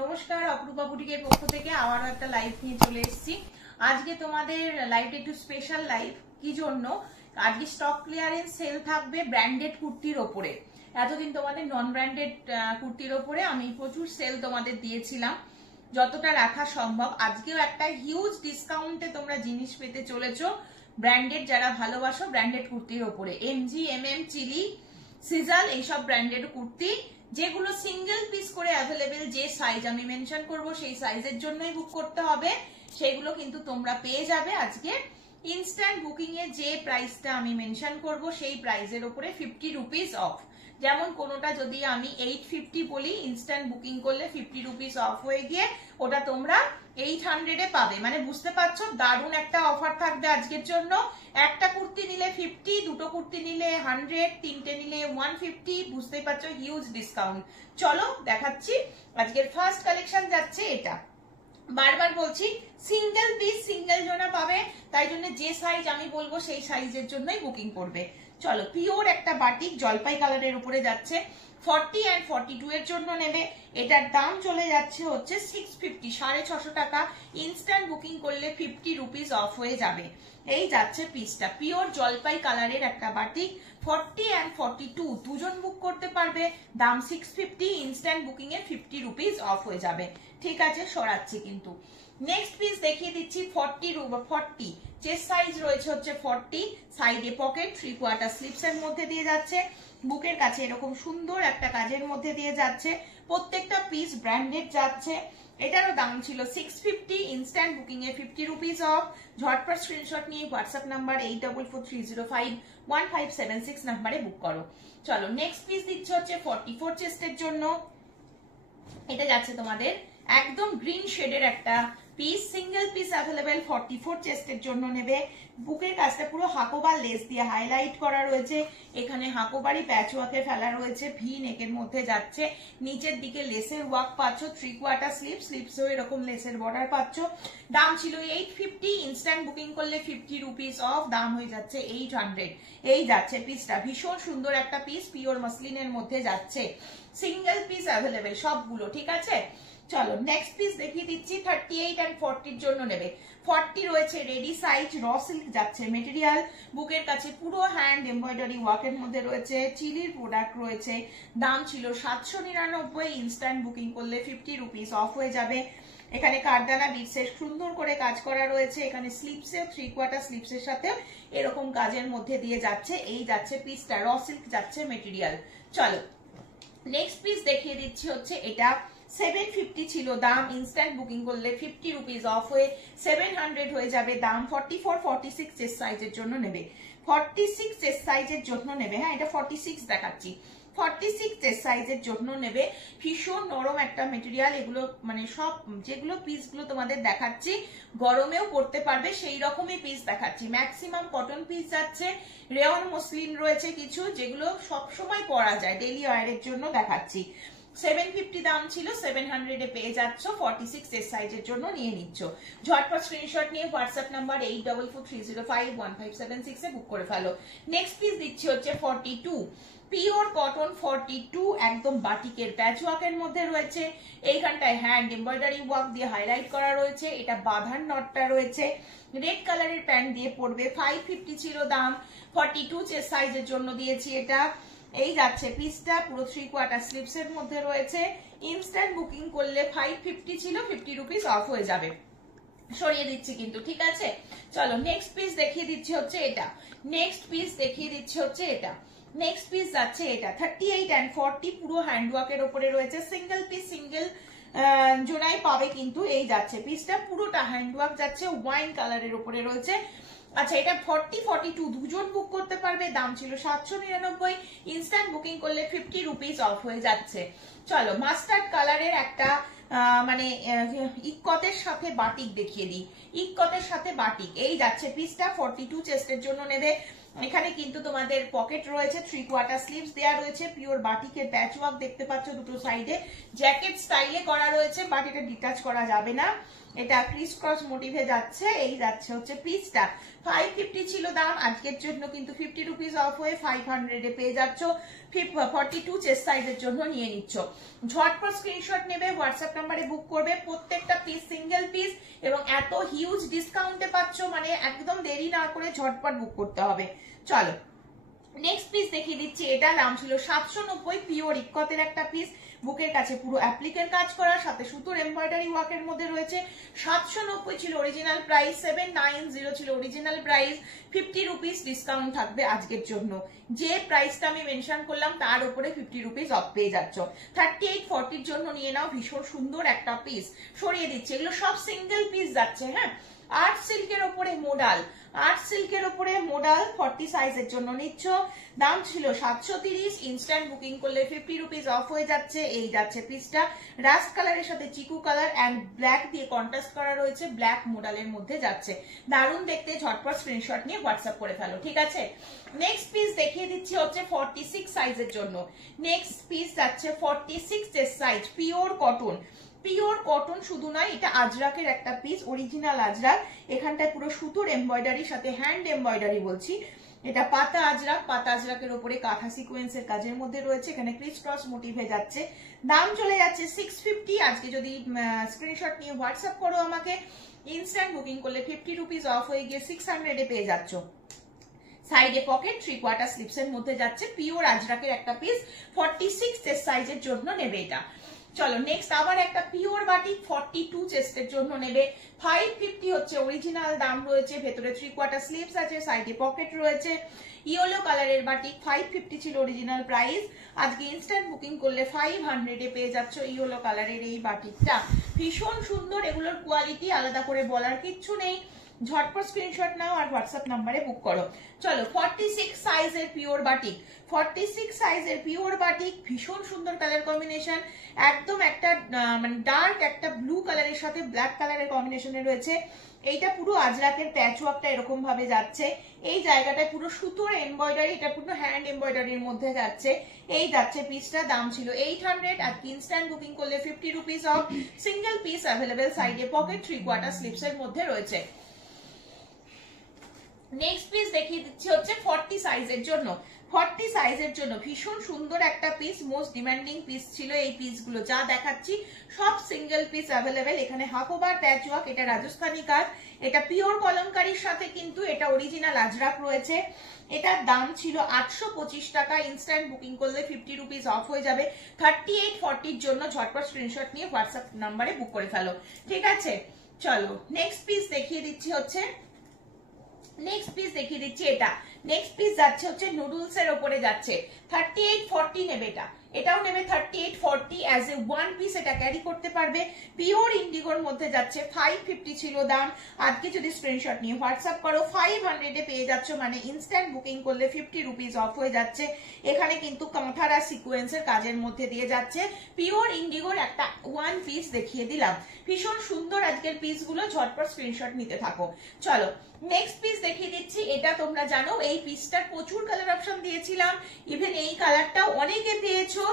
নমস্কার, অপরূপা বুটিকের পক্ষ থেকে আবারও একটা লাইভ নিয়ে চলে এসেছি। আজকে তোমাদের লাইভটা একটু স্পেশাল লাইভ। কি জন্য? আজকে স্টক ক্লিয়ারেন্স সেল থাকবে ব্র্যান্ডেড কুর্তির ওপরে। এতদিন তোমাদের নন ব্র্যান্ডেড কুর্তির ওপরে আমি প্রচুর সেল তোমাদের দিয়েছিলাম, যতটা রাখা সম্ভব। আজকেও একটা হিউজ ডিসকাউন্টে তোমরা জিনিস পেতে চলেছো। ব্র্যান্ডেড যারা ভালোবাসো ব্র্যান্ডেড কুর্তির ওপরে, এমজি, এমএম, চিলি, সিজাল, এইসব ব্র্যান্ডেড কুর্তি যেগুলো সিঙ্গেল পিস করে অ্যাভেলেবেল, যে সাইজ আমি মেনশন করব সেই সাইজের জন্যই বুক করতে হবে, সেগুলো কিন্তু তোমরা পেয়ে যাবে আজকে ইনস্ট্যান্ট বুকিং এ। যে প্রাইসটা আমি মেনশন করব সেই প্রাইসের উপরে 50 রুপিস অফ। যেমন কোনোটা যদি আমি 850 বলি, ইনস্ট্যান্ট বুকিং করলে 50 রুপিস অফ হয়ে গিয়ে ওটা তোমরা 800 এ পাবে। মানে বুঝতে পারছো, দারুণ একটা অফার থাকবে আজকের জন্য। একটা কুর্তি নিলে 50, দুটো কুর্তি নিলে 100, তিনটে নিলে 150। বুঝতেই পারছো, হিউজ ডিসকাউন্ট। চলো দেখাচ্ছি। আজকের ফার্স্ট কালেকশন যাচ্ছে এটা। বারবার বলছি, সিঙ্গেল পিস সিঙ্গেল জনা পাবে, তাই জন্য যে সাইজ আমি বলবো সেই সাইজের জন্যই বুকিং করবে। চলো, পিওর একটা বাটিক জলপাই কালারের উপরে যাচ্ছে, 40 and 42 এর জন্য নেবে। এটার দাম চলে যাচ্ছে হচ্ছে 650, 650 টাকা। ইনস্ট্যান্ট বুকিং করলে 50 রুপিস অফ হয়ে যাবে। এই যাচ্ছে পিসটা, পিওর জলপাই কালারের একটা বাটিক, 40 and 42 দুজন বুক করতে পারবে। দাম 650, instant booking A 50 rupees of হয়ে যাবে। ঠিক আছে, সরাচ্ছি কিন্তু। নেক্সট পিস দেখিয়ে দিচ্ছি 40, চেস্ট সাইজ রয়েছে হচ্ছে 40, সাইডে পকেট, 3/4 স্লিপস এর মধ্যে দিয়ে যাচ্ছে, বুকের কাছে এরকম সুন্দর একটা কাজের মধ্যে দিয়ে যাচ্ছে। প্রত্যেকটা পিস ব্র্যান্ডেড যাচ্ছে। এটারও দাম ছিল 650, instant booking A 50 rupees of. ঝটপট স্ক্রিনশট নিয়ে হোয়াটসঅ্যাপ নাম্বার 8443051576 নাম্বারে বুক করো। চলো, নেক্সট পিস দিচ্ছে হচ্ছে 44 চেস্টের জন্য। এটা যাচ্ছে তোমাদের একদম গ্রিন শেডের একটা পিস, সিঙ্গেল পিস অ্যাভেলেবেল, 44 চেস্টের জন্য নেবে। বুকের কাজটা পুরো হাকোবার লেস দিয়ে হাইলাইট করা রয়েছে, এখানে হাকোবারি প্যাচওয়ার্কে ফেলা রয়েছে, ভি নেকের মধ্যে যাচ্ছে। নিচের দিকে লেসের ওয়ার্ক পাচ্ছ, 3/4 স্লিপসেও এরকম লেসের বর্ডার পাচ্ছ। দাম ছিল 850, ইনস্ট্যান্ট বুকিং করলে 50 রুপিস অফ, দাম হয়ে যাচ্ছে 800। এই যাচ্ছে পিসটা, ভীষণ সুন্দর একটা পিস, পিওর মাসলিনের মধ্যে যাচ্ছে। সিঙ্গেল পিস অ্যাভেলেবেল সবগুলো, ঠিক আছে। চলো, নেক্সট পিস দেখিয়ে দিচ্ছি। 38 and 40 জন্য নেবে। 40 রয়েছে রেডি সাইজ, র সিল্ক যাচ্ছে মেটেরিয়াল, বুকের কাছে পুরো হ্যান্ড এমব্রয়ডারি ওয়ার্কের মধ্যে রয়েছে, চিলির প্রোডাক্ট রয়েছে। দাম ছিল 799, ইনস্ট্যান্ট বুকিং করলে 50 রুপিস অফ হয়ে যাবে। এখানে কারদানা বিটসের সুন্দর করে কাজ করা রয়েছে, এখানে স্লিপসেও 3/4 স্লিপসের সাথে এরকম কাজের মধ্যে দিয়ে যাচ্ছে। এই যাচ্ছে পিসটা, র সিল্ক যাচ্ছে মেটেরিয়াল। চলো, নেক্সট পিস দেখিয়ে দিচ্ছি হচ্ছে এটা। 750 ছিল দাম, ইনস্ট্যান্ট বুকিং করলে 50 রুপিস অফ হয়ে 700 হয়ে যাবে। দাম 44, 46 চেস্ট সাইজের জন্য নেবে। 46 চেস্ট সাইজের জন্য নেবে। হ্যাঁ, এটা 46 দেখাচ্ছি, 46 চেস্ট সাইজের জন্য নেবে। ভীষণ নরম একটা মেটেরিয়াল এগুলো, মানে সব যেগুলো পিসগুলো তোমাদের দেখাচ্ছি গরমেও পরতে পারবে সেই রকমই পিস দেখাচ্ছি। ম্যাক্সিমাম কটন পিস যাচ্ছে, রেয়ন মসলিন রয়েছে কিছু, যেগুলো সব সময় পরা যায়, ডেইলি ওয়্যারের জন্য দেখাচ্ছি। 750 দাম ছিল, 700 এ পেয়ে যাচ্ছ। 46 এর সাইজের জন্য নিয়ে নিচ্ছ। ঝটপট স্ক্রিনশট নিয়ে হোয়াটসঅ্যাপ নাম্বার 8443051576 এ বুক করে ফেলো। নেক্সট পিস দিচ্ছি হচ্ছে 42, পিওর কটন 42, একদম বাটিকের প্যাচওয়ার্কের মধ্যে রয়েছে। এইখানটায় হ্যান্ড এমব্রয়ডারি ওয়ার্ক দিয়ে হাইলাইট করা রয়েছে, এটা বাঁধার নটটা রয়েছে। রেড কালারের প্যান্ট দিয়ে পরবে। 550 ছিল দাম, 42 চেস্ট সাইজের জন্য দিয়েছি এটা। এই যাচ্ছে পিসটা, পুরো 3/4 স্লিপস এর মধ্যে রয়েছে। ইনস্ট্যান্ট বুকিং করলে 550 ছিল, 50 রুপিস অফ হয়ে যাবে। সরিয়ে দিচ্ছি কিন্তু, ঠিক আছে। চলো, নেক্সট পিস দেখিয়ে দিচ্ছি হচ্ছে এটা। নেক্সট পিস দেখিয়ে দিচ্ছি হচ্ছে এটা। নেক্সট পিস যাচ্ছে এটা। 38 and 40 পুরো হ্যান্ডওয়ার্কের উপরে রয়েছে, সিঙ্গেল পিস সিঙ্গেল জোড়াই পাবে কিন্তু। এই যাচ্ছে পিসটা, পুরোটা হ্যান্ডওয়ার্ক যাচ্ছে, ওয়াইন কালারের উপরে রয়েছে। আচ্ছা, এটা 40, 42 দুজন বুক করতে পারবে। দাম ছিল 799, ইনস্ট্যান্ট বুকিং করলে 50 রুপিস অফ হয়ে যাচ্ছে। চলো, মাস্টার্ড কালারের একটা মানে ইক্কতের সাথে বাটিক দেখিয়ে দিই। ইক্কতের সাথে বাটিক, এই যাচ্ছে পিসটা। 42 চেস্টের জন্য নেবে। এখানে কিন্তু তোমাদের পকেট রয়েছে, 3/4 স্লিভস দেয়া রয়েছে, পিওর বাটিকের প্যাচওয়ার্ক দেখতে পাচ্ছ দুটো সাইডে, জ্যাকেট স্টাইলে করা রয়েছে, বাট এটা ডিটাচ করা যাবে না। এটা ক্রিস ক্রস মোটিভে যাচ্ছে, এই যাচ্ছে হচ্ছে পিসটা। 550 ছিল দাম, আজকের জন্য কিন্তু 50 রুপিস অফ হয়ে 500 এ পেয়ে যাচ্ছ। 42 চেস্ট সাইজের জন্য নিয়ে নিচ্ছ। ঝটপট স্ক্রিনশট নেবে, হোয়াটসঅ্যাপ নাম্বারে বুক করবে। প্রত্যেকটা পিস সিঙ্গেল পিস এবং এত হিউজ ডিসকাউন্টে পাচ্ছ, মানে একদম দেরি না করে ঝটপট বুক করতে হবে। চলো নেক্সট পিস দেখিয়ে দিচ্ছি। এটা দাম ছিল 790, পিওর ইক্কতের একটা পিস, বুকের কাছে পুরো অ্যাপ্লিকের কাজ করার সাথে সুতোর এমব্রয়ডারি ওয়ার্কের মধ্যে রয়েছে। 790 ছিল অরিজিনাল প্রাইস, 790 ছিল অরিজিনাল প্রাইস। 50 রুপিস ডিসকাউন্ট থাকবে আজকের জন্য। যে প্রাইসটা আমি মেনশন করলাম তার উপরে 50 রুপিস অফ পেয়ে যাচ্ছ। 3840 জন্য নিয়ে নাও, ভীষণ সুন্দর একটা পিস। সরিয়ে দিচ্ছি, এগুলো সব সিঙ্গেল পিস যাচ্ছে। হ্যাঁ, আর্ট সিল্কের ওপরে মোডাল, আর্ট সিল্কের ওপরে মোডাল 40 সাইজের জন্য নিচ্ছ। দাম ছিল 730, ইনস্ট্যান্ট বুকিং করলে 50 রুপিস অফ হয়ে যাচ্ছে। এই যাচ্ছে পিসটা, রাস্ট কালারের সাথে চিকু কালার এন্ড ব্ল্যাক দিয়ে কন্ট্রাস্ট করা রয়েছে, ব্ল্যাক মোডালের মধ্যে যাচ্ছে। দারুণ দেখতে, ঝটপট স্ক্রিনশট নিয়ে হোয়াটসঅ্যাপ করে ফেলো, ঠিক আছে। নেক্সট পিস দেখিয়ে দিচ্ছি হচ্ছে 46 সাইজের জন্য। নেক্সট পিস যাচ্ছে 46 chest size, pure cotton. Pure cotton শুধু নয়, এটা আজরাকের একটা পিস, অরিজিনাল আজরাক। এখানটায় পুরো সুতোর এমব্রয়ডারির সাথে হ্যান্ড এমব্রয়ডারি বলছি। এটা পাতা আজরাক, পাতা আজরাকের উপরে কাঁথা সিকোয়েন্সের কাজের মধ্যে রয়েছে। এখানে ক্রিস ক্রস মোটিভে যাচ্ছে। দাম চলে যাচ্ছে 650। আজকে যদি স্ক্রিনশট নিয়ে হোয়াটসঅ্যাপ করো আমাকে, ইনস্ট্যান্ট বুকিং করলে 50 রুপিস অফ হয়ে গিয়ে 600 এ পেয়ে যাচ্ছ। সাইডে পকেট, 3/4 স্লিপস এর মধ্যে যাচ্ছে, পিওর আজরাকের একটা পিস। 46 চেস্ট সাইজের জন্য নেবে এটা। চলো নেক্সট আবার একটা পিওর বাটিক, 42 চেস্টের জন্য নেবে। 550 হচ্ছে অরিজিনাল দাম রয়েছে, ভেতরে 3/4 স্লিভস আছে, সাইডে পকেট রয়েছে। ইয়েলো কালারের বাটিক, 550 ছিল অরিজিনাল প্রাইস। আজকে ইনস্ট্যান্ট বুকিং করলে 500 এ পেয়ে যাচ্ছ ইয়েলো কালারের এই বাটিকটা। ভীষণ সুন্দর, এগুলোর কোয়ালিটি আলাদা করে বলার কিচ্ছু নেই। ঝটপট স্ক্রিনশট নাও আর হোয়াটসঅ্যাপ নাম্বারে বুক করো। চলো 46 সাইজের পিওর বাটিক, 46 সাইজের পিওর বাটিক, ভীষণ সুন্দর কালার কম্বিনেশন। একদম একটা মানে ডার্ক একটা ব্লু কালারের সাথে ব্ল্যাক কালারের কম্বিনেশনে রয়েছে। এইটা পুরো আজরাকের প্যাচওয়ার্কটা এরকম ভাবে যাচ্ছে। এই জায়গাটায় পুরো সুতোর এমব্রয়ডারি, এটা পুরো হ্যান্ড এমব্রয়ডারির মধ্যে যাচ্ছে। এই যাচ্ছে পিসটা, দাম ছিল 800। আর ইনস্ট্যান্ট বুকিং করলে 50 rupees of. Single piece available, সাইডে পকেট, 3/4 স্লিপস এর মধ্যে রয়েছে। নেক্সট পিস দেখিয়ে দিচ্ছি হচ্ছে 40 সাইজের জন্য। 40 সাইজের জন্য ভীষণ সুন্দর একটা পিস, মোস্ট ডিমান্ডিং পিস ছিল এই পিসগুলো। যা দেখাচ্ছি সব সিঙ্গেল পিস অ্যাভেলেবেল। এখানে হাফ ওভার প্যাচওয়ার্ক, এটা রাজস্থানি কাজ, এটা পিওর কলমকারীর সাথে কিন্তু এটা অরিজিনাল আজরাক রয়েছে। এটার দাম ছিল 825 টাকা, ইনস্ট্যান্ট বুকিং করলে 50 রুপিস অফ হয়ে যাবে। 3840 জন্য ঝটপট স্ক্রিনশট নিয়ে হোয়াটসঅ্যাপ নাম্বারে বুক করে ফেলো, ঠিক আছে। চলো নেক্সট পিস দেখিয়ে দিচ্ছি হচ্ছে, নেক্সট পিস দেখিয়ে দিচ্ছি এটা। নেক্সট পিস যাচ্ছে হচ্ছে নুডলস এর উপরে যাচ্ছে, 3840 নেবে এটা। এটাও নেবে 3840 অ্যাজ এ ওয়ান পিস, এটা ক্যারি করতে পারবে। পিওর ইন্ডিগোর মধ্যে যাচ্ছে, 550 ছিল দাম। আজকে যদি স্ক্রিনশট নিয়ে হোয়াটসঅ্যাপ করো 500 এ পেয়ে যাচ্ছ, মানে ইনস্ট্যান্ট বুকিং করলে 50 রুপিস অফ হয়ে যাচ্ছে। এখানে কিন্তু কাঁথার আর সিকোয়েন্সের কাজের মধ্যে দিয়ে যাচ্ছে। পিওর ইন্ডিগোর একটা ওয়ান পিস দেখিয়ে দিলাম। ভীষণ সুন্দর আজকের পিসগুলো, ঝটপট স্ক্রিনশট নিতে থাকো। চলো নেক্সট পিস দেখিয়ে দিচ্ছি। এটা তোমরা জানো এই পিসটার প্রচুর কালার অপশন দিয়েছিলাম, ইভেন এই কালারটাও অনেকে পেয়েছো।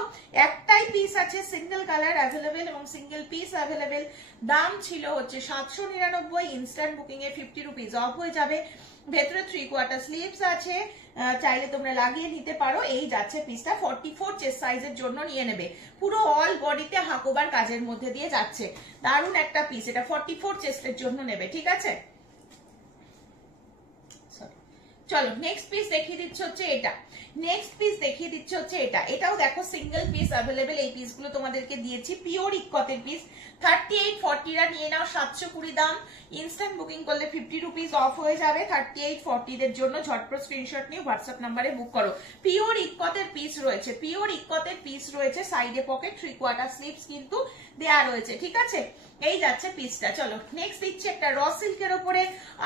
একটাই পিস আছে সিঙ্গেল কালার অ্যাভেলেবেল এবং সিঙ্গেল পিস অ্যাভেলেবেল। দাম ছিল হচ্ছে 799, instant booking A 50 rupees of হয়ে যাবে। ভেতরে 3/4 স্লিভস আছে, চাইলে তোমরা লাগিয়ে নিতে পারো। এই যাচ্ছে পিসটা, 44 চেস্ট সাইজের জন্য নিয়ে নেবে। পুরো অল বডিতে হাকোবার কাজের মধ্যে দিয়ে যাচ্ছে, দারুণ একটা পিস। এটা 44 চেস্টের জন্য নেবে, ঠিক আছে। চলো নেক্সট পিস দেখিয়ে দিচ্ছে হচ্ছে এটা। নেক্সট পিস দেখিয়ে দিচ্ছে হচ্ছে এটা। এটাও দেখো সিঙ্গেল পিস অ্যাভেলেবেল। এই পিসগুলো তোমাদেরকে দিয়েছি, পিওর ইক্কতের পিস। 3840 নিয়ে নাও, 720 দাম। ইনস্ট্যান্ট বুকিং করলে 50 রুপিস অফ হয়ে যাবে। 3840 দের জন্য ঝটপট স্ক্রিনশট নিয়ে হোয়াটসঅ্যাপ নাম্বারে বুক করো। পিওর ইক্কতের পিস রয়েছে, পিওর ইক্কতের পিস রয়েছে, সাইডে পকেট, 3/4 স্লিভস কিন্তু দেয়া রয়েছে, ঠিক আছে। এই যাচ্ছে পিসটা। চলো নেক্সট দিচ্ছি একটা র সিল্কের উপরে,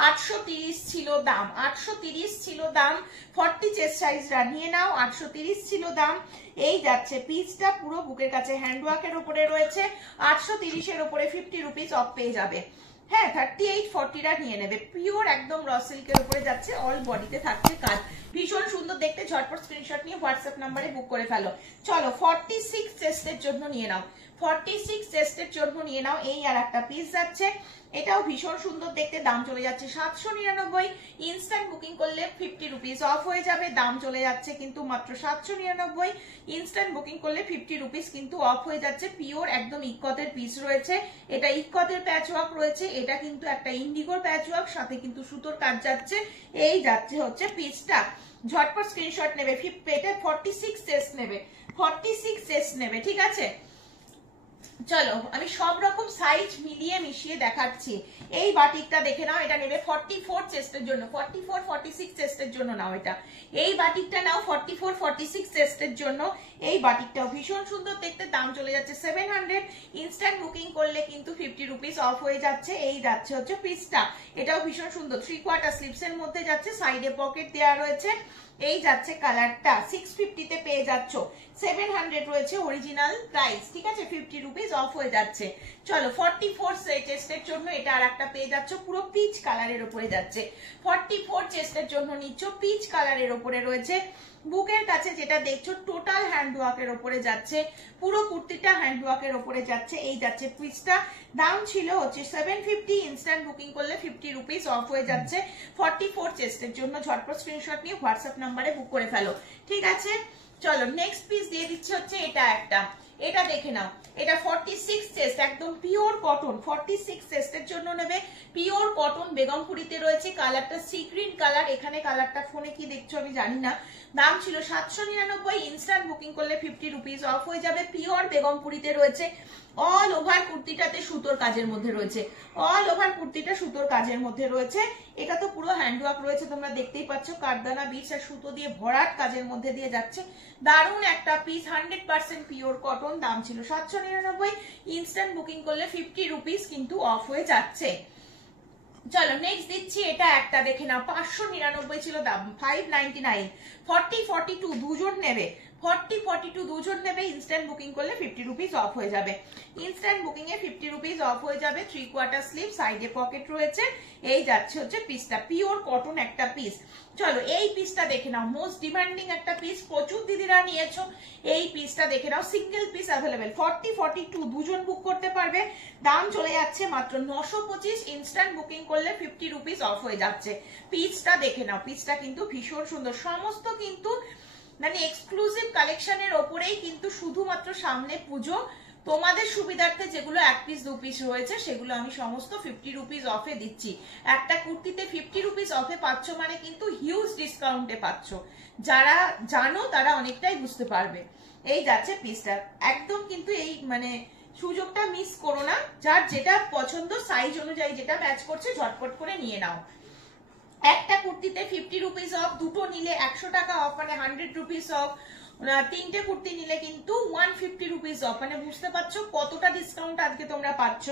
830 ছিল দাম, 830 ছিল দাম। 40 চেস্ট সাইজটা নিয়ে নাও, 830 ছিল দাম। এই যাচ্ছে পিসটা, পুরো বুকের কাছে হ্যান্ডওয়ার্কের উপরে রয়েছে। 830 এর উপরে 50 রুপিস অফ পেয়ে যাবে। হ্যাঁ 3840 নিয়ে নেবে। পিওর একদম র সিল্কের উপরে যাচ্ছে, অল বডিতে থাকছে কাজ, ভীষণ সুন্দর দেখতে। ঝটপট স্ক্রিনশট নিয়ে হোয়াটসঅ্যাপ নাম্বারে বুক করে ফেলো। চলো 46 চেস্টের জন্য নিয়ে নাও। 46 চেস্টের জন্য নিয়ে নাও। এই আর একটা পিস যাচ্ছে, এটাও ভীষণ সুন্দর দেখতে, দাম চলে যাচ্ছে 799। ইনস্ট্যান্ট বুকিং করলে 50 রুপিস অফ হয়ে যাবে, দাম চলে যাচ্ছে কিন্তু মাত্র 799। ইনস্ট্যান্ট বুকিং করলে 50 রুপিস কিন্তু অফ হয়ে যাচ্ছে। পিওর একদম ইক্কতের পিস রয়েছে, এটা ইক্কতের প্যাচ ওয়ার্ক রয়েছে, এটা কিন্তু একটা ইন্ডিগোর প্যাচ ওয়ার্ক, সাথে কিন্তু সুতোর কাজ যাচ্ছে। এই যাচ্ছে হচ্ছে পিসটা, ঝটপট স্ক্রিনশট নেবে। এটা 46 চেস্ট নেবে, 46 চেস্ট নেবে, ঠিক আছে। চলো আমি সব রকম সাইজ মিলিয়ে মিশিয়ে দেখাচ্ছি। এই বাটিকটা দেখে নাও, এটা নেবে 44 চেস্টের জন্য, 44 46 চেস্টের জন্য নাও এটা। এই বাটিকটা নাও 44 46 চেস্টের জন্য। এই বাটিকটাও ভীষণ সুন্দর দেখতে, দাম চলে যাচ্ছে 700। ইনস্ট্যান্ট বুকিং করলে কিন্তু 50 রুপিস অফ হয়ে যাচ্ছে। এই যাচ্ছে হচ্ছে পিসটা, এটাও ভীষণ সুন্দর, 3/4 স্লিভস এর মধ্যে যাচ্ছে, সাইডে পকেট দেওয়া রয়েছে। এই যাচ্ছে কালারটা, 650 তে পেয়ে যাচ্ছ, 700 রয়েছে অরিজিনাল প্রাইস, ঠিক আছে, 50 রুপিস অফ হয়ে যাচ্ছে। চলো 44 চেস্টের জন্য এটা আর একটা পেয়ে যাচ্ছ, পুরো পিচ কালারের উপরে যাচ্ছে। 44 চেস্টের জন্য নিচ্ছ, পিচ কালারের উপরে রয়েছে। বুকের কাছে যেটা দেখছো টোটাল হ্যান্ডওয়ার্কের উপরে যাচ্ছে, পুরো কুর্তিটা হ্যান্ডওয়ার্কের উপরে যাচ্ছে। এই যাচ্ছে পিসটা, দাম ছিল হচ্ছে 750, ইনস্ট্যান্ট বুকিং করলে 50 রুপিস অফ হয়ে যাচ্ছে। 44 চেস্টের জন্য ঝটপট স্ক্রিনশট নিয়ে হোয়াটসঅ্যাপ নাম্বারে বুক করে ফেলো, ঠিক আছে। চলো নেক্সট পিস দিয়ে দিচ্ছি হচ্ছে এটা একটা, এটা দেখে নাও, এটা 46 চেস্ট, একদম পিওর কটন, 46 চেস্টের জন্য নেবে, পিওর কটন বেগমপুরিতে রয়েছে। কালারটা সি গ্রিন কালার, এখানে কালারটা ফোনে কি দেখছো আমি জানি না। দাম ছিল 799, ইনস্ট্যান্ট বুকিং করলে 50 রুপিস অফ হয়ে যাবে। পিওর বেগমপুরিতে রয়েছে, অল ওভার কুর্তিটাতে সুতোর কাজের মধ্যে রয়েছে, অল ওভার কুর্তিটা সুতোর কাজের মধ্যে রয়েছে। এটা তো পুরো হ্যান্ডওয়ার্ক রয়েছে, তোমরা দেখতেই পাচ্ছ, কারদানা বিটস আর সুতো দিয়ে ভরাট কাজের মধ্যে দিয়ে যাচ্ছে। দারুণ একটা পিস, 100% পিওর কটন, দাম ছিল 799, ইনস্ট্যান্ট বুকিং করলে 50 রুপিস কিন্তু অফ হয়ে যাচ্ছে। চলো নেক্সট দিচ্ছি এটা একটা, দেখে নাও, 599 ছিল দাম, 599। 40 42 দুজন নেবে, 40 42 দুজন নেবে, ইনস্ট্যান্ট বুকিং করলে 50 রুপিস অফ হয়ে যাবে। Instant booking A 50 rupees of হয়ে যাবে। 3/4 স্লিভ, সাইডে পকেট রয়েছে। এই যাচ্ছে হচ্ছে পিসটা, পিওর কটন একটা পিস। চলো এই পিসটা দেখে নাও, মোস্ট ডিমান্ডিং একটা পিস, প্রচুর দিদিরা নিয়েছো। এই পিসটা দেখে নাও, সিঙ্গেল পিস অ্যাভেলেবেল, 40 42 দুজন বুক করতে পারবে। দাম চলে যাচ্ছে মাত্র 925, ইনস্ট্যান্ট বুকিং করলে 50 রুপিস অফ হয়ে যাচ্ছে। পিসটা দেখে নাও, পিসটা কিন্তু ভীষণ সুন্দর, সমস্ত কিন্তু মানে এক্সক্লুসিভ কালেকশনের ওপরেই কিন্তু, শুধুমাত্র সামনে পুজো, তোমাদের সুবিধার্থে যেগুলো 1 পিস 2 পিস রয়েছে সেগুলো আমি সমস্ত 50 রুপিস অফে দিচ্ছি। একটা কুর্তিতে 50 রুপিস অফে পাচ্ছ মানে কিন্তু হিউজ ডিসকাউন্টে পাচ্ছ, যারা জানো তারা অনেকটাই বুঝতে পারবে। এই যাচ্ছে পিসটা, একদম কিন্তু এই মানে সুযোগটা মিস করো না, যার যেটা পছন্দ সাইজ অনুযায়ী যেটা ম্যাচ করছে ঝটপট করে নিয়ে নাও। একটা কুর্তিতে 50 রুপিস অফ, দুটো নিলে 100 টাকা অফ, মানে 100 রুপিস অফ। তিনটে কুর্তি নিলে কিন্তু 150 রুপিস অফ, মানে বুঝতে পারছো কতটা ডিসকাউন্ট আজকে তোমরা পাচ্ছ,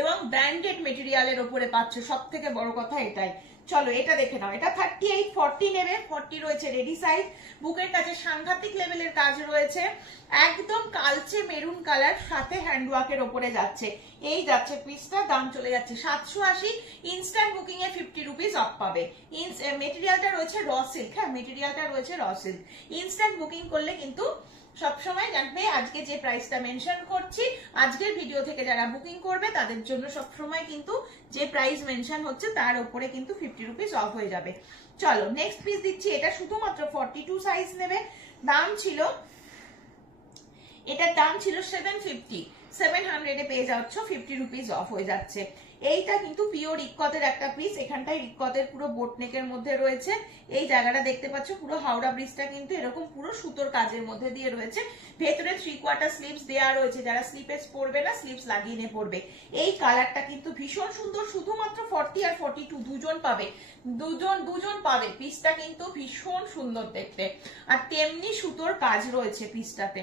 এবং ব্র্যান্ডেড মেটেরিয়ালের উপরে পাচ্ছ, সব থেকে বড় কথা এটাই। চলো এটা দেখে নাও, এটা 38 40 নেবে, 40 রয়েছে রেডি সাইজ। বুকের কাছে সাংঘাতিক লেভেলের কাজ রয়েছে, একদম কালচে মেরুন কালার, সাথে হ্যান্ডওয়ার্কের ওপরে যাচ্ছে। এই যাচ্ছে পিসটা, দাম চলে যাচ্ছে 780, instant booking A 50 rupees of পাবে। মেটেরিয়ালটা রয়েছে র সিল্ক, হ্যাঁ মেটেরিয়ালটা রয়েছে র সিল্ক। ইনস্ট্যান্ট বুকিং করলে কিন্তু সবসময় জানবে, আজকে যে প্রাইসটা মেনশন করছি, আজকের ভিডিও থেকে যারা বুকিং করবে তাদের জন্য সবসময় কিন্তু যে প্রাইস মেনশন হচ্ছে তার উপরে কিন্তু 50 রুপিস অফ হয়ে যাবে। চলো নেক্সট পিস দিচ্ছি, এটা শুধুমাত্র 42 সাইজ নেবে। দাম ছিল, এটার দাম ছিল 750, 700 এ পেয়ে যাচ্ছ, 50 রুপিস অফ হয়ে যাচ্ছে। এইটা কিন্তু পিওর ইক্কতের একটা পিস, এখানটায় ইক্কতের পুরো বোট নেকের মধ্যে রয়েছে। এই জায়গাটা দেখতে পাচ্ছ, পুরো হাওড়া ব্রিজটা কিন্তু এরকম পুরো সুতোর কাজের মধ্যে দিয়ে রয়েছে। ভেতরে 3/4 স্লিভস দেওয়া রয়েছে, যারা স্লিপেস পরবে না স্লিভস লাগিয়ে নিয়ে পরবে। এই কালারটা কিন্তু ভীষণ সুন্দর, শুধুমাত্র 40 আর 42 দুজন পাবে, দুজন পাবে। পিসটা কিন্তু ভীষণ সুন্দর দেখতে, আর তেমনি সুতোর কাজ রয়েছে পিসটাতে,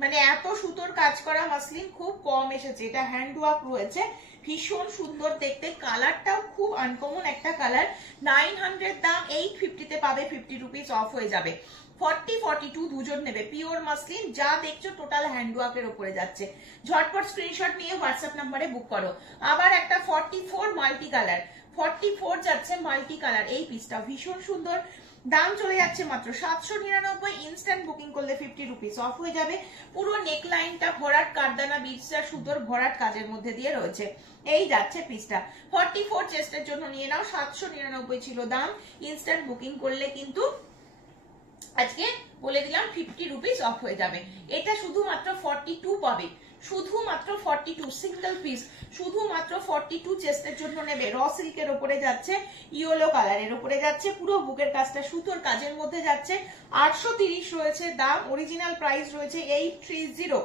মানে এত সুতোর কাজ করা মাসলিন খুব কম এসেছে। এটা হ্যান্ডওয়ার্ক রয়েছে, ভীষণ সুন্দর দেখতে, কালারটাও খুব আনকমন একটা কালার। 900 দাম, 850 তে পাবে, 50 রুপিস অফ হয়ে যাবে। 40 42 দুজন নেবে, পিওর মাসলিন, যা দেখছো টোটাল হ্যান্ডওয়ার্কের উপরে যাচ্ছে। ঝটপট স্ক্রিনশট নিয়ে হোয়াটসঅ্যাপ নাম্বারে বুক করো। আবার একটা 44 মাল্টি কালার, 44 যাচ্ছে মাল্টি কালার। এই পিসটা ভীষণ সুন্দর, দাম চলে যাচ্ছে মাত্র 799, ইনস্ট্যান্ট বুকিং করলে 50 রুপিস অফ হয়ে যাবে। পুরো নেক লাইনটা ভরাট কারদানা বিটস আর সুতোর ভরাট কাজের মধ্যে দিয়ে রয়েছে। এই যাচ্ছে পিসটা 44 চেস্টের জন্য নিয়ে নাও, 799 ছিল দাম, ইনস্ট্যান্ট বুকিং করলে কিন্তু আজকে বলে দিলাম 50 রুপিস অফ হয়ে যাবে। এটা শুধুমাত্র 42 পাবে, শুধুমাত্র 42 সিঙ্গেল পিস, শুধুমাত্র 42 চেস্টের জন্য নেবে। র সিল্কের উপরে যাচ্ছে, ইয়েলো কালারের উপরে যাচ্ছে, পুরো বুকের কাজটা সুতোর কাজের মধ্যে যাচ্ছে। 830 রয়েছে দাম, অরিজিনাল প্রাইস রয়েছে 830।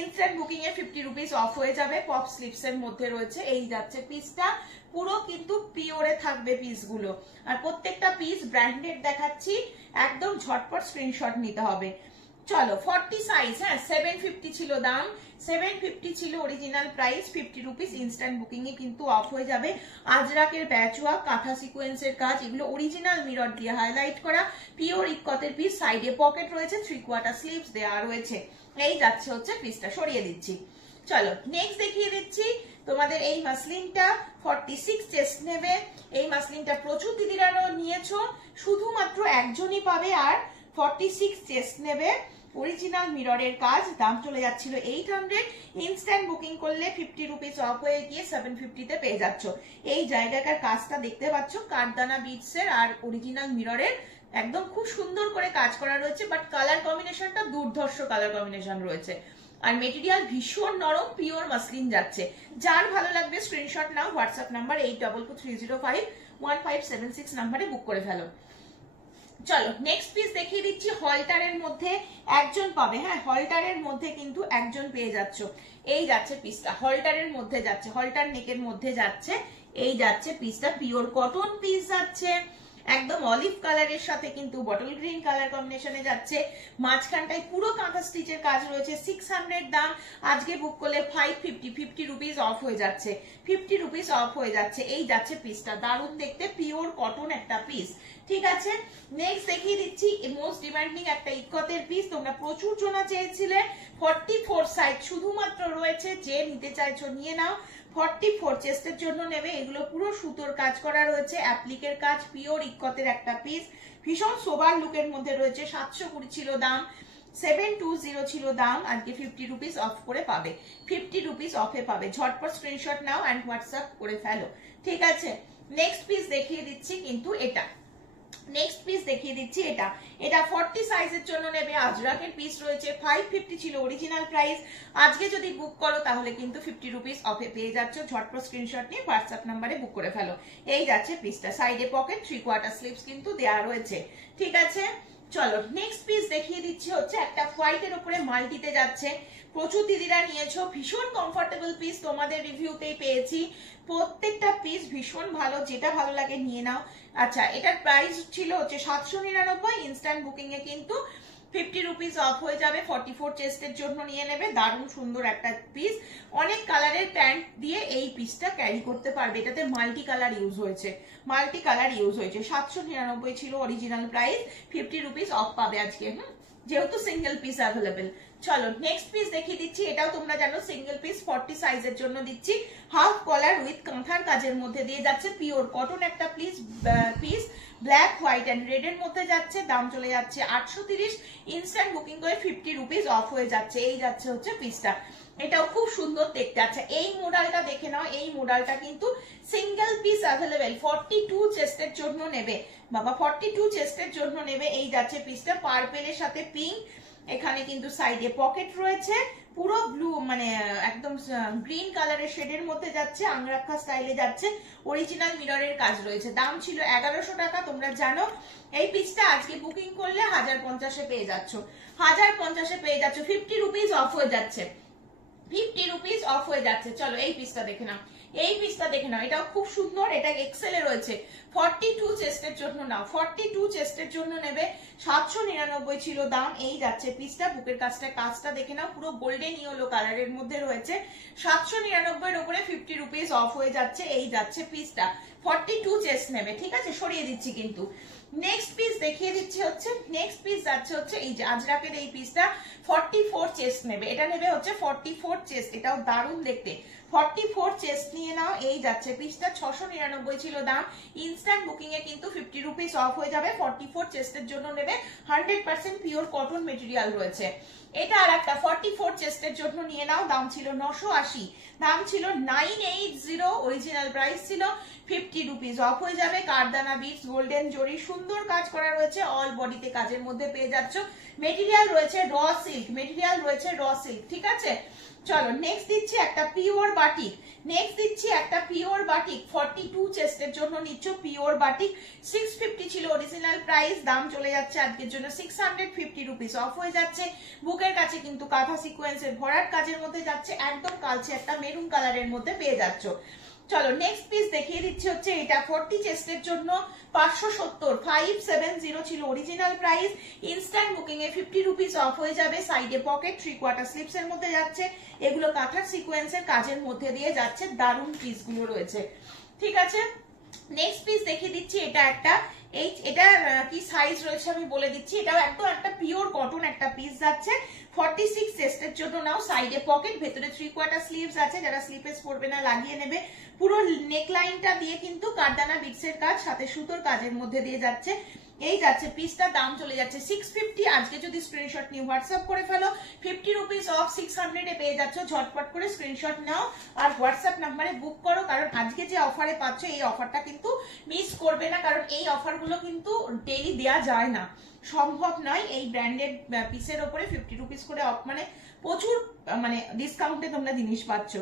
Instant booking A 50 rupees of হয়ে যাবে। পপ স্লিপস এর মধ্যে রয়েছে। এই যাচ্ছে পিসটা, পুরো কিন্তু পিওরে থাকবে পিসগুলো, আর প্রত্যেকটা পিস ব্র্যান্ডেড দেখাচ্ছি, একদম ঝটপট স্ক্রিনশট নিতে হবে। চলো 40 সাইজ, হ্যাঁ 750 ছিল দাম, 750 ছিল original price, 50 rupees instant booking এ কিন্তু অফ হয়ে যাবে। আজরাকের প্যাচওয়ার্ক, কাঁথা সিকোয়েন্সের কাজ, এগুলো অরিজিনাল মিরর দিয়ে হাইলাইট করা, পিওর ইক্কতের পিস, সাইডে পকেট রয়েছে, 3/4 স্লিভস দেওয়া রয়েছে। এই যাচ্ছে হচ্ছে পিসটা, সরিয়ে দিচ্ছি। চলো নেক্সট দেখিয়ে দিচ্ছি তোমাদের এই মাসলিনটা, 46 চেস্ট নেবে। এই মাসলিনটা প্রচুর দিদিরা নিয়েছো, শুধুমাত্র একজনই পাবে, আর 46 চেস্ট নেবে, অরিজিনাল মিররের কাজ। দাম চলে যাচ্ছিল 800, ইনস্ট্যান্ট বুকিং করলে 50 রুপিস অফ হয়ে গিয়ে 750 তে পেয়ে যাচ্ছ। এই জায়গাটার কাজটা দেখতে পাচ্ছ, কারদানা বিটস এর আর অরিজিনাল মিররের একদম খুব সুন্দর করে কাজ করা রয়েছে, বাট কালার কম্বিনেশনটা দুর্ধর্ষ কালার কম্বিনেশন রয়েছে, আর মেটেরিয়াল ভীষণ নরম, পিওর মাসলিন যাচ্ছে। যার ভালো লাগবে স্ক্রিনশট নাও, হোয়াটসঅ্যাপ নাম্বার 8223051576 নাম্বারে বুক করে ফেলো। চলো নেক্সট পিস দেখিয়ে দিচ্ছি, হলটারের মধ্যে একজন পাবে, হ্যাঁ হলটারের মধ্যে কিন্তু একজন পেয়ে যাচ্ছ। এই যাচ্ছে পিসটা, হলটারের মধ্যে যাচ্ছে, হলটার নেকের মধ্যে যাচ্ছে। এই যাচ্ছে পিসটা, পিওর কটন পিস যাচ্ছে, একদম অলিভ কালারের সাথে কিন্তু বটল গ্রিন কালার কম্বিনেশনে যাচ্ছে। মাঝখানটায় পুরো কাঁথা স্টিচের কাজ রয়েছে, 600 দাম, আজকে বুক করলে 550, 50 রুপিস অফ হয়ে যাচ্ছে, 50 রুপিস অফ হয়ে যাচ্ছে। এই যাচ্ছে পিসটা, দারুণ দেখতে, পিওর কটন একটা পিস। ঠিক আছে, নেক্সট দেখিয়ে দিচ্ছি মোস্ট ডিমান্ডিং একটা ইক্কতের পিস, তোমরা প্রচুর জনা চেয়েছিলে। 44 সাইজ শুধুমাত্র রয়েছে, যে নিতে চাইছো নিয়ে নাও। 44 চেস্টের জন্য নেবে, এগুলো পুরো সুতোর কাজ করা রয়েছে, অ্যাপ্লিকের কাজ, পিওর ইক্কতের একটা পিস, ভীষণ সোবার লুকের মধ্যে রয়েছে। 720 ছিল দাম, 720 ছিল দাম, আজকে 50 রুপিস অফ করে পাবে, 50 রুপিস অফে পাবে। ঝটপট স্ক্রিনশট নাও অ্যান্ড হোয়াটসঅ্যাপ করে ফেলো। ঠিক আছে, নেক্সট পিস দেখিয়ে দিচ্ছি কিন্তু এটা, নেক্সট পিস দেখিয়ে দিচ্ছি এটা, এটা 40 সাইজের জন্য নেবে। আজরাকের পিস রয়েছে, 550 ছিল অরিজিনাল প্রাইস, আজকে যদি বুক করো তাহলে কিন্তু 50 রুপিস অফে পেয়ে যাচ্ছ। ঝটপট স্ক্রিনশট নিয়ে হোয়াটসঅ্যাপ নাম্বারে বুক করে ফেলো। এই যাচ্ছে পিসটা, সাইডে পকেট, 3/4 স্লিভস কিন্তু দেওয়া রয়েছে। ঠিক আছে, চলো নেক্সট পিস দেখিয়ে দিচ্ছি, হচ্ছে একটা হোয়াইটের উপরে মাল্টিতে যাচ্ছে, প্রচুর দিদিরা নিয়েছো, ভীষণ কমফোর্টেবল পিস, তোমাদের রিভিউতেই পেয়েছি, প্রত্যেকটা পিস ভীষণ ভালো, যেটা ভালো লাগে নিয়ে নাও। আচ্ছা, এটার প্রাইস ছিল হচ্ছে 799, ইনস্ট্যান্ট বুকিং এ কিন্তু 50 রুপিস অফ হয়ে যাবে। 44 চেস্টের জন্য নিয়ে নেবে, দারুণ সুন্দর একটা পিস, অনেক কালারের প্যান্ট দিয়ে এই পিসটা ক্যারি করতে পারবে। এটাতে মাল্টি কালার ইউজ হয়েছে, মাল্টি কালার ইউজ হয়েছে। 799 ছিল অরিজিনাল প্রাইস, 50 রুপিস অফ পাবে আজকে, যেহেতু সিঙ্গেল পিস অ্যাভেলেবেল। চলো নেক্সট পিস দেখিয়ে দিচ্ছি, এটাও তোমরা জানো সিঙ্গেল পিস, 40 সাইজের জন্য দিচ্ছি, হাফ কলার উইথ কাঁথার কাজের মধ্যে দিয়ে যাচ্ছে, পিওর কটন একটা piece, black white and red এর মধ্যে যাচ্ছে। দাম চলে যাচ্ছে 830, ইনস্ট্যান্ট বুকিং করে 50 রুপিস অফ হয়ে যাচ্ছে। এই যাচ্ছে হচ্ছে পিসটা, এটাও খুব সুন্দর দেখতে। আচ্ছা, এই মডেলটা দেখে নাও, এই মডেলটা কিন্তু সিঙ্গেল পিস অ্যাভেলেবেল, 42 চেস্টের জন্য নেবে বাবা, 42 চেস্টের জন্য নেবে। এই যাচ্ছে পিসটা, পার্পেলের সাথে পিঙ্ক, এখানে কিন্তু সাইডে পকেট রয়েছে, পুরো ব্লু মানে একদম গ্রিন কালারের শেডের মধ্যে যাচ্ছে, আংরাক্ষা স্টাইলে যাচ্ছে, অরিজিনাল মিররের কাজ রয়েছে। দাম ছিল 1100 টাকা, তোমরা জানো। এই পিসটা আজকে বুকিং করলে 1050 পেয়ে যাচ্ছ, 1050 পেয়ে যাচ্ছ, 50 রুপিস অফ হয়ে যাচ্ছে, 50 রুপিস অফ হয়ে যাচ্ছে। চলো এই পিসটা দেখে নাও, এই পিসটা দেখে নাও, এটাও খুব সুন্দর, এটা এক্সেল এ রয়েছে, 42 চেস্টের জন্য নাও, 42 চেস্টের জন্য নেবে, 799 ছিল দাম। এই যাচ্ছে পিসটা, বুকের কাজটা দেখে নাও, পুরো গোল্ডেন ইয়েলো কালারের মধ্যে রয়েছে, 799 এর উপরে 50 রুপিস অফ হয়ে যাচ্ছে। এই যাচ্ছে পিসটা, 42 চেস্ট নেবে। ঠিক আছে, সরিয়ে দিচ্ছি কিন্তু। নেক্সট পিস দেখিয়ে দিচ্ছি হচ্ছে, নেক্সট পিস যাচ্ছে হচ্ছে এই যে আজরাকের এই পিসটা 44 চেস্ট নেবে, এটা নেবে হচ্ছে 44 চেস্ট, এটাও দারুণ দেখতে। 44 চেস্ট নিয়ে নাও, এই যাচ্ছে পিসটা 699 ছিল দাম, ইনস্ট্যান্ট বুকিং এ কিন্তু 50 রুপিস অফ হয়ে যাবে। 44 চেস্টের জন্য নেবে, 100% পিওর কটন মেটেরিয়াল রয়েছে। এটা আর একটা 44 চেস্টের জন্য নিয়ে নাও, দাম ছিল 980, দাম ছিল 980, অরিজিনাল প্রাইস ছিল 50 রুপিস অফ হয়ে যাবে। কারদানা বিটস, গোল্ডেন জরি, সুন্দর কাজ করা রয়েছে, অল বডিতে কাজের মধ্যে পেয়ে যাচ্ছ। মেটেরিয়াল রয়েছে র সিল্ক, মেটেরিয়াল রয়েছে র সিল্ক, ঠিক আছে। চলো নেক্সট দিচ্ছি একটা পিওর বাটিক, নেক্সট দিচ্ছি একটা পিওর বাটিক 42 চেস্টের জন্য নিচ্ছ পিওর বাটিক। 650 ছিল অরিজিনাল প্রাইস, দাম চলে যাচ্ছে আজকের জন্য 650 রুপিস অফ হয়ে যাচ্ছে। বুকের কাছে কিন্তু কাঁথা সিকোয়েন্সের ভরাট কাজের মধ্যে যাচ্ছে, একদম কালচে একটা মেরুন কালারের মধ্যে পেয়ে যাচ্ছ। চলো নেক্সট পিস দেখিয়ে দিচ্ছি হচ্ছে এটা 40 চেস্টের জন্য 570, 570 ছিল original price, instant booking A 50 rupees of হয়ে যাবে। সাইডে পকেট, 3/4 স্লিপস এর মধ্যে যাচ্ছে, এগুলো কাঁথার সিকোয়েন্সের কাজের মধ্যে দিয়ে যাচ্ছে, দারুণ পিস গুলো রয়েছে, ঠিক আছে। নেক্সট পিস দেখিয়ে দিচ্ছি এটা একটা, এটা কি সাইজ রয়েছে আমি বলে দিচ্ছি, এটাও একদম একটা পিওর কটন একটা পিস যাচ্ছে। 46 চেস্টের জন্য নাও, সাইডে পকেট, ভেতরে 3/4 স্লিভস আছে, যারা স্লিপেস পরবে না লাগিয়ে নেবে। পুরো নেক লাইনটা দিয়ে কিন্তু কারদানা বিটস এর কাজ, সাথে সুতোর কাজের মধ্যে দিয়ে যাচ্ছে, এই যাচ্ছে পিসটা, দাম চলে যাচ্ছে 650। আজকে যদি স্ক্রিনশট নিয়ে হোয়াটসঅ্যাপ করে ফেলো 50 রুপিস অফ 600 এ পেয়ে যাচ্ছ। ঝটপট করে স্ক্রিনশট নাও আর হোয়াটসঅ্যাপ নাম্বারে বুক করো, কারণ আজকে যে অফারে পাচ্ছ এই অফারটা কিন্তু মিস করবে না, কারণ এই অফারগুলো কিন্তু ডেইলি দেওয়া যায় না, সম্ভব নয়। এই ব্র্যান্ডেড পিসের ওপরে 50 রুপিস করে অফ মানে প্রচুর মানে ডিসকাউন্টে তোমরা জিনিস পাচ্ছ।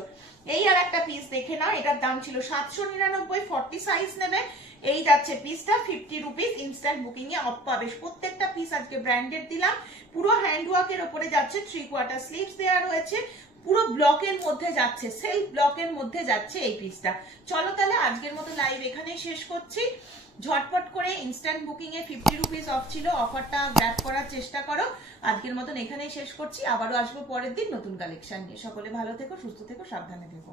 এই আর একটা পিস দেখে নাও, এটার দাম ছিল 799, 40 সাইজ নেবে, এই যাচ্ছে পিসটা 50 rupees, instant booking A of পাবে। প্রত্যেকটা পিস আজকে ব্র্যান্ডেড দিলাম, পুরো হ্যান্ডওয়ার্কের ওপরে যাচ্ছে, 3/4 স্লিভস দেওয়া রয়েছে, পুরো ব্লকের মধ্যে যাচ্ছে, সেলফ ব্লকের মধ্যে যাচ্ছে এই পিসটা। চলো তাহলে আজকের মতো লাইভ এখানেই শেষ করছি। ঝটপট করে instant booking A 50 rupees of ছিল, অফারটা গ্র্যাব করার চেষ্টা করো। আজকের মতন এখানেই শেষ করছি, আবারও আসবো পরের দিন নতুন কালেকশন নিয়ে। সকলে ভালো থেকো, সুস্থ থেকো, সাবধানে থেকো।